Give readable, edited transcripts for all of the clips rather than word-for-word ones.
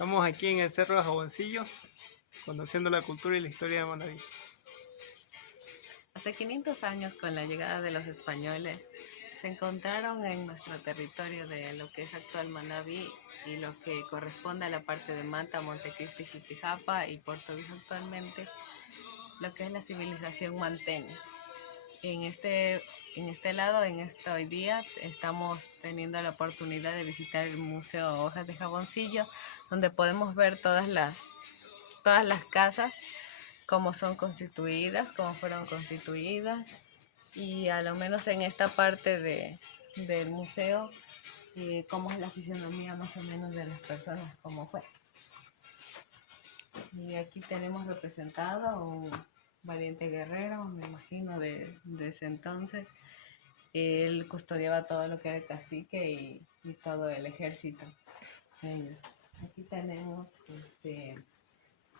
Estamos aquí en el Cerro de Jaboncillo, conociendo la cultura y la historia de Manabí. Hace 500 años, con la llegada de los españoles, se encontraron en nuestro territorio de lo que es actual Manabí y lo que corresponde a la parte de Manta, Montecristi, Jutijapa y Puerto Viejo actualmente, lo que es la civilización manteña. En este lado, hoy día, estamos teniendo la oportunidad de visitar el Museo Hojas de Jaboncillo, donde podemos ver todas las casas, cómo son constituidas, cómo fueron constituidas, y a lo menos en esta parte del museo, cómo es la fisionomía más o menos de las personas, cómo fue. Y aquí tenemos representado a un valiente guerrero, me imagino, de ese entonces. Él custodiaba todo lo que era el cacique y todo el ejército. Aquí tenemos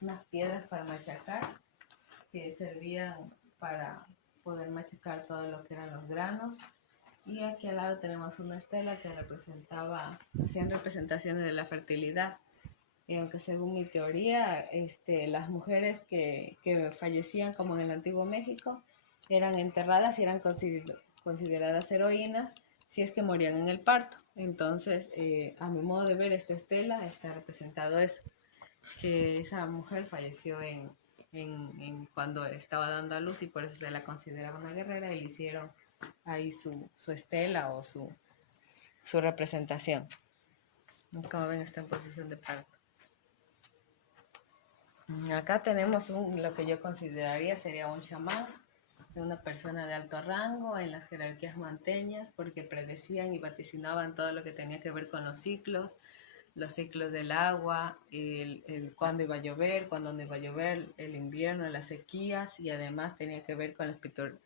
unas piedras para machacar, que servían para poder machacar todo lo que eran los granos. Y aquí al lado tenemos una estela que hacían representaciones de la fertilidad. Y aunque según mi teoría, las mujeres que fallecían, como en el antiguo México, eran enterradas y eran consideradas heroínas si es que morían en el parto. Entonces, a mi modo de ver, esta estela está representado eso, que esa mujer falleció cuando estaba dando a luz, y por eso se la consideraba una guerrera, y le hicieron ahí su estela o su representación. Como ven, está en posición de parto. Acá tenemos lo que yo consideraría sería un chamán, de una persona de alto rango en las jerarquías manteñas, porque predecían y vaticinaban todo lo que tenía que ver con los ciclos del agua, cuándo iba a llover, cuándo no iba a llover, el invierno, las sequías, y además tenía que ver con la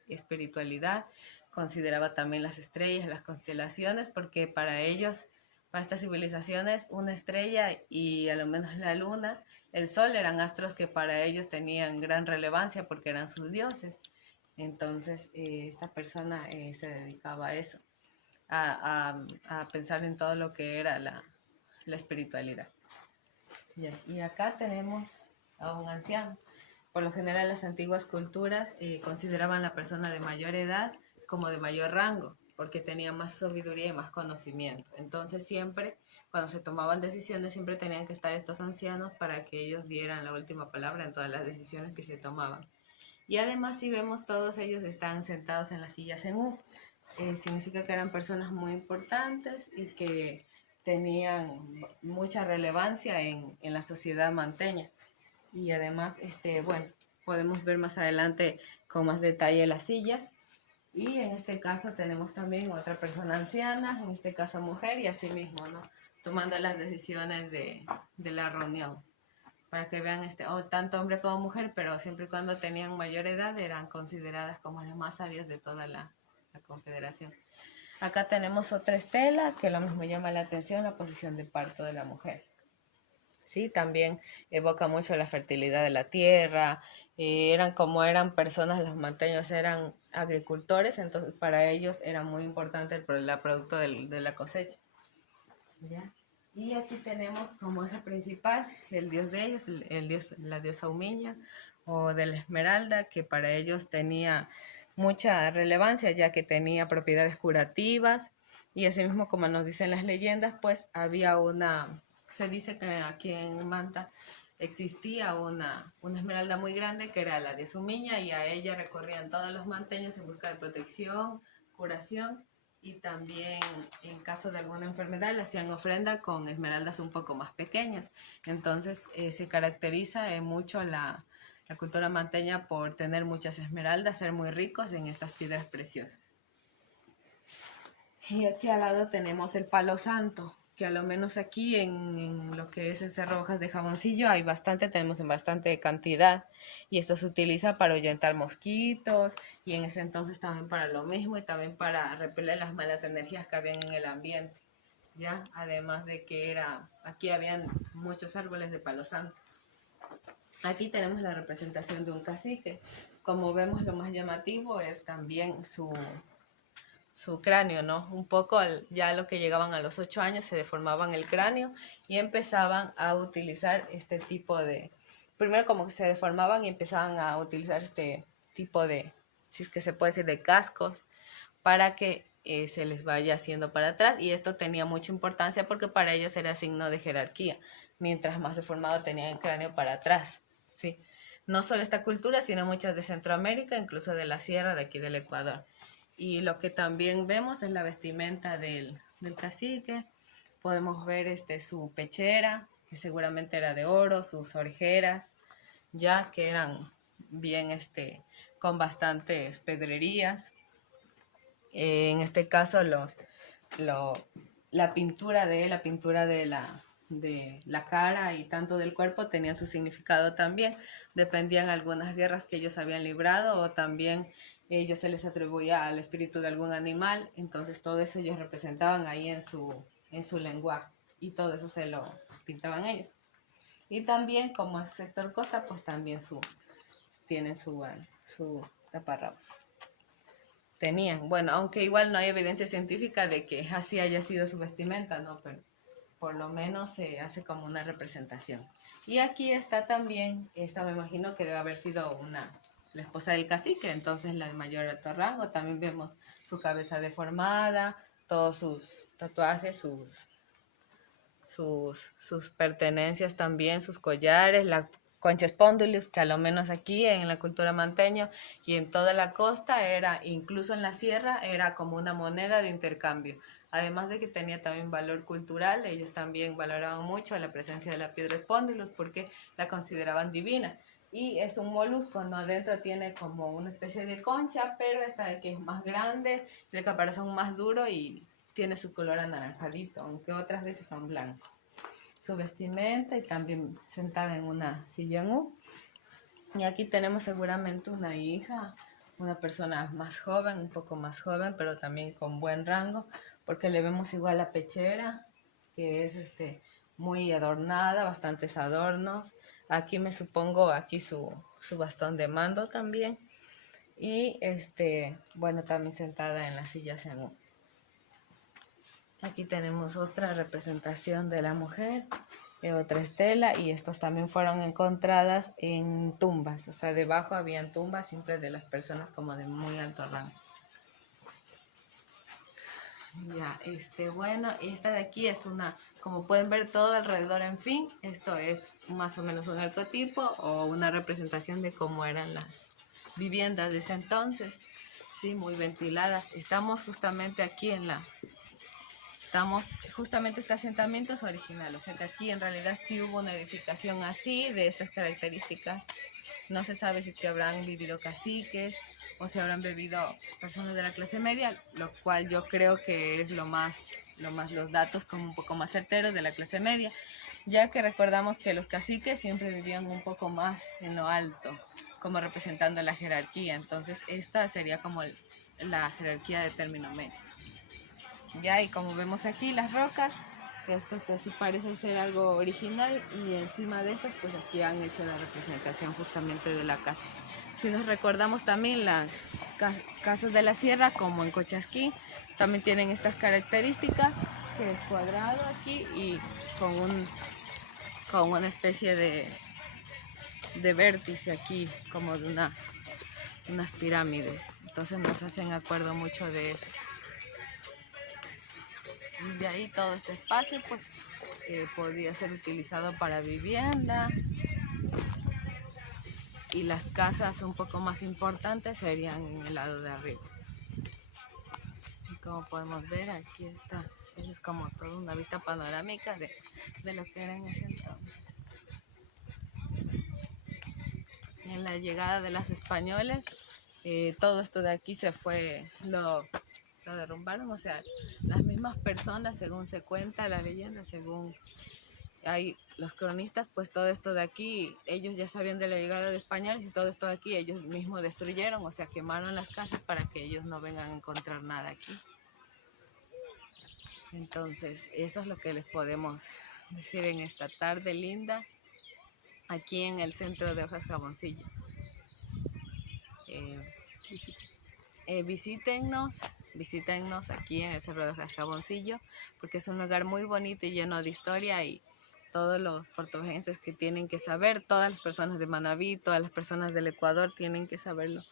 espiritualidad. Consideraba también las estrellas, las constelaciones, porque para ellos, para estas civilizaciones, una estrella y a lo menos la luna, el sol, eran astros que para ellos tenían gran relevancia porque eran sus dioses. Entonces, esta persona se dedicaba a eso, a pensar en todo lo que era la espiritualidad. Y acá tenemos a un anciano. Por lo general, las antiguas culturas consideraban a la persona de mayor edad como de mayor rango, porque tenía más sabiduría y más conocimiento. Entonces siempre, cuando se tomaban decisiones, siempre tenían que estar estos ancianos para que ellos dieran la última palabra en todas las decisiones que se tomaban. Y además, si vemos, todos ellos están sentados en las sillas en U. Significa que eran personas muy importantes y que tenían mucha relevancia en la sociedad manteña. Y además, bueno, podemos ver más adelante con más detalle las sillas. Y en este caso tenemos también otra persona anciana, en este caso mujer, y así mismo, ¿no?, tomando las decisiones de la reunión, para que vean, tanto hombre como mujer, pero siempre y cuando tenían mayor edad, eran consideradas como las más sabias de toda la confederación. Acá tenemos otra estela que lo mismo llama la atención, la posición de parto de la mujer. Sí, también evoca mucho la fertilidad de la tierra. Eran personas, los manteños eran agricultores, entonces para ellos era muy importante el producto de la cosecha. ¿Ya? Y aquí tenemos como eje principal el dios de ellos, la diosa Humiña, o de la Esmeralda, que para ellos tenía mucha relevancia, ya que tenía propiedades curativas. Y asimismo, como nos dicen las leyendas, pues se dice que aquí en Manta existía una esmeralda muy grande, que era la diosa Humiña, y a ella recorrían todos los manteños en busca de protección, curación, y también en caso de alguna enfermedad le hacían ofrenda con esmeraldas un poco más pequeñas. Entonces se caracteriza mucho la cultura manteña por tener muchas esmeraldas, ser muy ricos en estas piedras preciosas. Y aquí al lado tenemos el palo santo, que a lo menos aquí en lo que es el Cerro Hojas de Jaboncillo tenemos en bastante cantidad, y esto se utiliza para ahuyentar mosquitos, y en ese entonces también para lo mismo, y también para repeler las malas energías que habían en el ambiente, ¿ya? Además de que aquí habían muchos árboles de palo santo. Aquí tenemos la representación de un cacique. Como vemos, lo más llamativo es también su su cráneo, ¿no? Un poco ya lo que llegaban a los 8 años se deformaban el cráneo y empezaban a utilizar este tipo de... Primero como que se deformaban y empezaban a utilizar este tipo de, si es que se puede decir, de cascos para que se les vaya haciendo para atrás, y esto tenía mucha importancia porque para ellos era signo de jerarquía. Mientras más deformado tenían el cráneo para atrás, ¿sí? No solo esta cultura, sino muchas de Centroamérica, incluso de la sierra de aquí del Ecuador. Y lo que también vemos es la vestimenta del cacique. Podemos ver su pechera, que seguramente era de oro, sus orejeras, ya que eran bien con bastantes pedrerías. En este caso la pintura de la cara y tanto del cuerpo tenía su significado también. Dependían algunas guerras que ellos habían librado, o también ellos se les atribuía al espíritu de algún animal. Entonces todo eso ellos representaban ahí en su lenguaje, y todo eso se lo pintaban ellos. Y también, como es sector costa, pues también tienen su taparrabos. Tenían, bueno, aunque igual no hay evidencia científica de que así haya sido su vestimenta, ¿no? Pero por lo menos se hace como una representación. Y aquí está también, esta me imagino que debe haber sido la esposa del cacique, entonces la de mayor alto rango. También vemos su cabeza deformada, todos sus tatuajes, sus pertenencias también, sus collares, la concha espondylus, que a lo menos aquí en la cultura manteño y en toda la costa era, incluso en la sierra, era como una moneda de intercambio. Además de que tenía también valor cultural, ellos también valoraban mucho la presencia de la piedra espondylus porque la consideraban divina. Y es un molusco, ¿no? Adentro tiene como una especie de concha, pero esta de que es más grande, de caparazón más duro y tiene su color anaranjadito, aunque otras veces son blancos. Su vestimenta, y también sentada en una silla en U. Y aquí tenemos seguramente una hija, una persona más joven, un poco más joven, pero también con buen rango, porque le vemos igual la pechera, que es muy adornada, bastantes adornos. Aquí me supongo, aquí su bastón de mando también. Y bueno, también sentada en la silla en U. Aquí tenemos otra representación de la mujer, otra estela, y estas también fueron encontradas en tumbas, o sea, debajo habían tumbas siempre de las personas como de muy alto rango. Ya, bueno, esta de aquí es como pueden ver todo alrededor, en fin, esto es más o menos un arquetipo o una representación de cómo eran las viviendas de ese entonces, sí, muy ventiladas. Estamos justamente aquí este asentamiento es original, o sea que aquí en realidad sí hubo una edificación así, de estas características. No se sabe si que habrán vivido caciques o si habrán vivido personas de la clase media, lo cual yo creo que es los datos como un poco más certeros de la clase media, ya que recordamos que los caciques siempre vivían un poco más en lo alto, como representando la jerarquía. Entonces esta sería como la jerarquía de término medio. Ya, y como vemos aquí las rocas, esto sí parece ser algo original, y encima de esto pues aquí han hecho la representación justamente de la casa. Si nos recordamos también las casas de la sierra, como en Cochasquí, también tienen estas características, que es cuadrado aquí y con una especie de vértice aquí, como de unas pirámides. Entonces nos hacen acuerdo mucho de eso. De ahí todo este espacio pues podía ser utilizado para vivienda, y las casas un poco más importantes serían en el lado de arriba. Y como podemos ver, aquí está, es como toda una vista panorámica de lo que era en ese entonces. En la llegada de los españoles, todo esto de aquí se fue, lo derrumbaron, o sea, las mismas personas, según se cuenta la leyenda, según hay los cronistas, pues todo esto de aquí, ellos ya sabían de la llegada de españoles, y todo esto de aquí ellos mismos destruyeron, o sea, quemaron las casas para que ellos no vengan a encontrar nada aquí. Entonces, eso es lo que les podemos decir en esta tarde linda, aquí en el centro de Hojas Jaboncillo. Visítennos, visítennos aquí en el Cerro de Jascaboncillo, porque es un lugar muy bonito y lleno de historia, y todos los portugueses que tienen que saber, todas las personas de Manabí, todas las personas del Ecuador tienen que saberlo,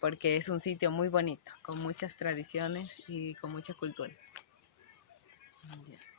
porque es un sitio muy bonito, con muchas tradiciones y con mucha cultura. Ya.